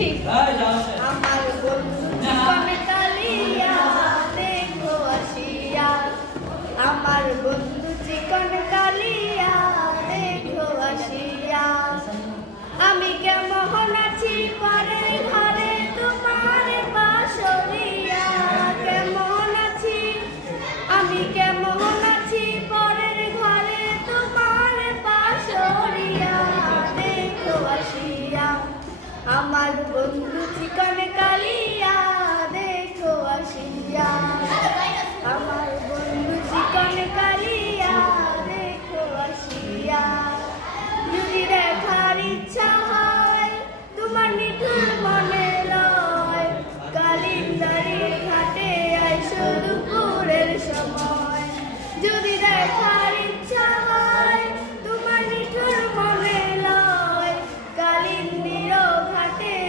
ঠিক আমার বন্ধু চিকন কালিয়া দেখো আসিয়া, আমার বন্ধু চিকন কালিয়া দেখো আসিয়া। আমি কেমন আছি পরের ঘরে তোমার বাসরিয়া, কেমন আছি আমি কেমন আছি পরের ঘরে তোমার বাসরিয়া দেখো আসিয়া। আমার বন্ধু চিকন কালিয়া দেখো আসিয়া, আমার বন্ধু চিকন কালিয়া